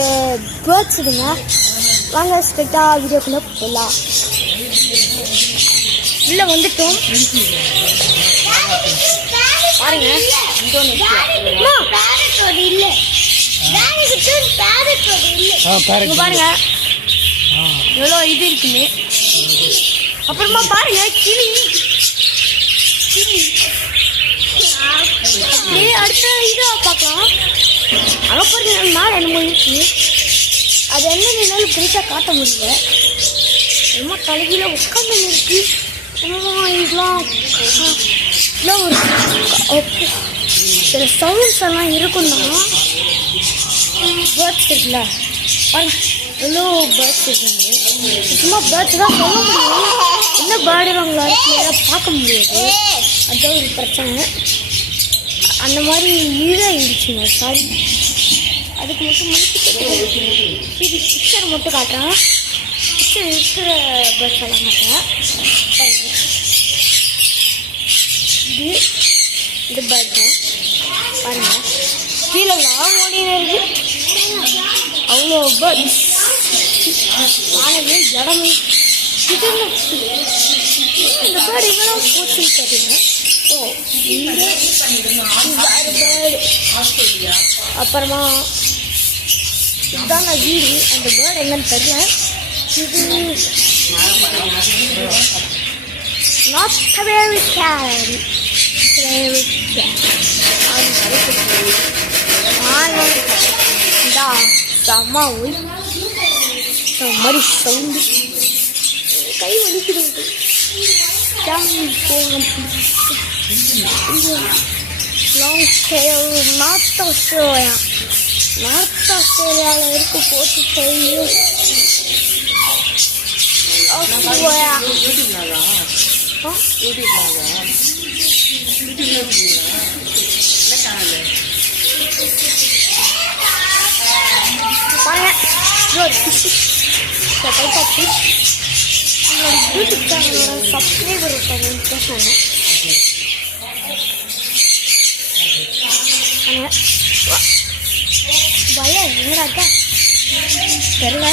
ஒரு பேர்ட்ஸ் இதுங்க. வாங்க ஸ்ட்ரெயிட்டாக வீடியோக்குள்ளே போகலாம். உள்ளே வந்துட்டோம் பாருங்க. பாருங்க எவ்வளோ இது இருக்குன்னு. அப்புறமா பாருங்க கிளி அப்படியே அடுத்த இதாக பார்க்கலாம். அங்கே பாருங்க மேலே என்னமோ இருக்கு. அது என்னன்னாலும் பெருசாக காட்ட முடியல. ரொம்ப தலைகீழ உட்காந்து இருக்கு. இதெல்லாம் ஒரு சில சவுண்ட்ஸ் எல்லாம் இருக்குன்னா பேர்ட்ஸ் இருக்குல்ல பாருங்க எவ்வளோ பேர்ட்ஸ் இருக்குங்க. சும்மா பேர்ட்ஸ் தான் சொல்ல முடியும். என்ன பேர்டு அவங்களால பார்க்க முடியாது. அதுதான் ஒரு பிரச்சனை. அந்த மாதிரி இதாகிடுச்சுங்க. சாரி, அதுக்கு மட்டும் இது பிக்சர் மட்டும் காட்டுறேன். பிக்சர் இருக்கிற பேர்ட்ஸ் எல்லாம் காட்டுறேன். இது பேர்ட் தான் பாருங்க. கீழெல்லாம் ஓடினு இருக்கு. அவ்வளோ பேர்ட்ஸ். ஆனது இடம் இது இந்த பேர்டு எங்கெல்லாம் போச்சுன்னு பார்த்தீங்கன்னா அப்புறமா இதுதாங்க வீடு. அந்த பேர்டு எங்கன்னு தெரியல. இது நார்த் அமெரிக்கா. செம்ம ஒய் மாதிரி சவுண்டு. கை வலிக்குது. Long tail north Australia. North ஆஸ்திரேலியாவில் இருக்கு. போட்டு ஆஸ்திரேலியா பாருங்க. யூடியூப் சேனலோட சப்ஸ்கிரைபர் இருக்காங்கன்னு பேசுவாங்க. பயம் என்னடா தெரியல.